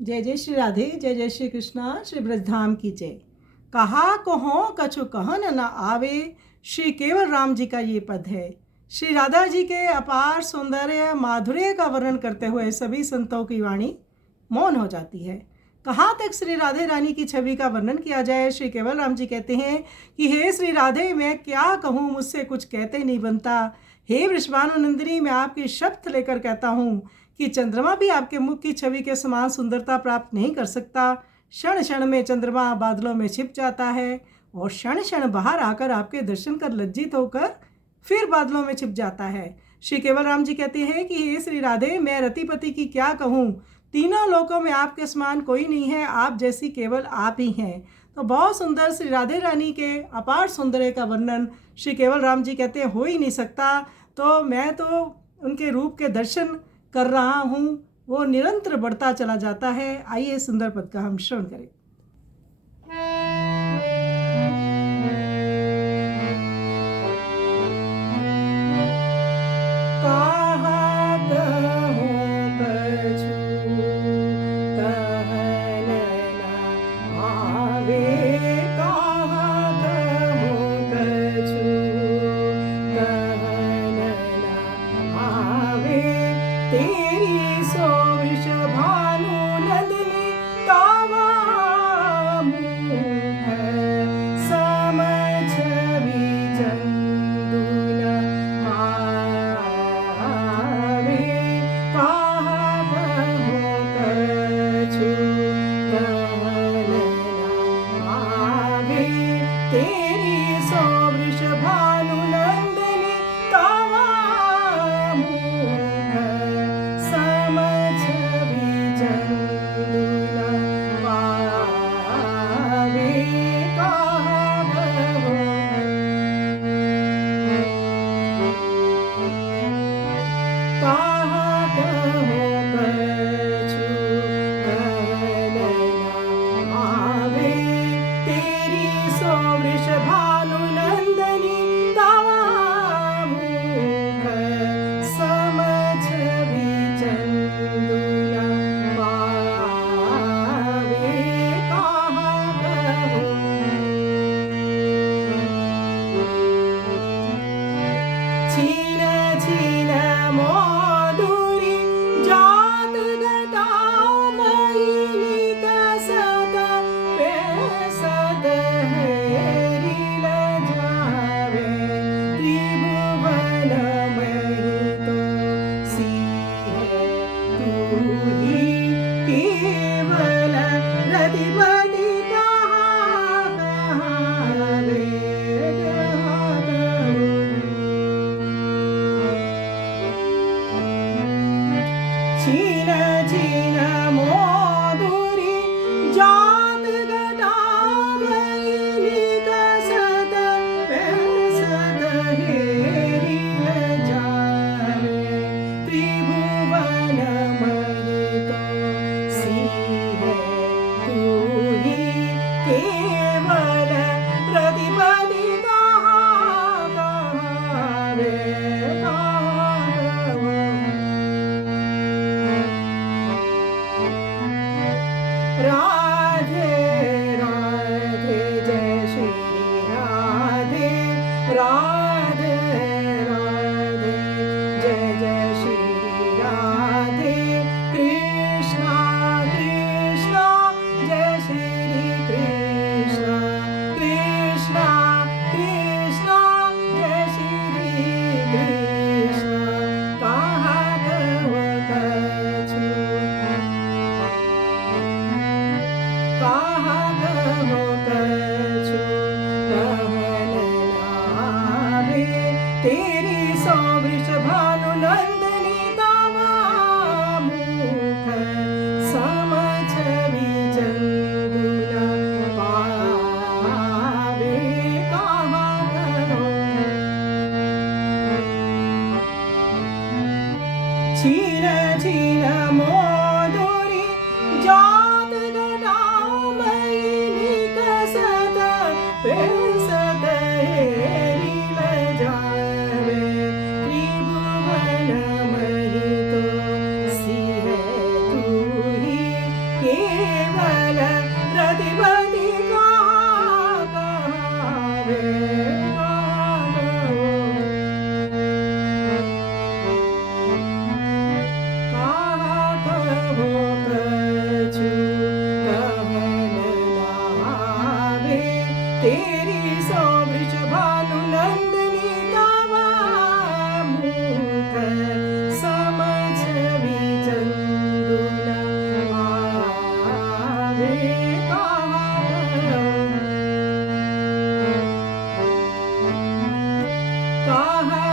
जय जय श्री राधे, जय जय श्री कृष्णा। श्री ब्रजधाम की जय। कहा कहो कछु कहन न आवे, श्री केवल राम जी का ये पद है। श्री राधा जी के अपार सौंदर्य माधुर्य का वर्णन करते हुए सभी संतों की वाणी मौन हो जाती है। कहाँ तक श्री राधे रानी की छवि का वर्णन किया जाए। श्री केवल राम जी कहते हैं कि हे श्री राधे, मैं क्या कहूँ, मुझसे कुछ कहते नहीं बनता। हे वृषभानुनंदिनी, मैं आपकी शपथ लेकर कहता हूँ कि चंद्रमा भी आपके मुख की छवि के समान सुंदरता प्राप्त नहीं कर सकता। क्षण क्षण में चंद्रमा बादलों में छिप जाता है और क्षण क्षण बाहर आकर आपके दर्शन कर लज्जित होकर फिर बादलों में छिप जाता है। श्री केवल राम जी कहते हैं कि हे श्री राधे, मैं रतिपति की क्या कहूँ, तीनों लोकों में आपके समान कोई नहीं है, आप जैसी केवल आप ही हैं। तो बहुत सुंदर श्री राधे रानी के अपार सौंदर्य का वर्णन श्री केवल राम जी कहते हैं हो ही नहीं सकता। तो मैं तो उनके रूप के दर्शन कर रहा हूँ, वो निरंतर बढ़ता चला जाता है। आइए सुंदर पद का हम श्रवण करें। केवल रतिपति कहावे कहा कहो कछु कहन नावे तेरी सौवृष भानु नंदनी तवा मुख समझ विचंदु न आवे कहा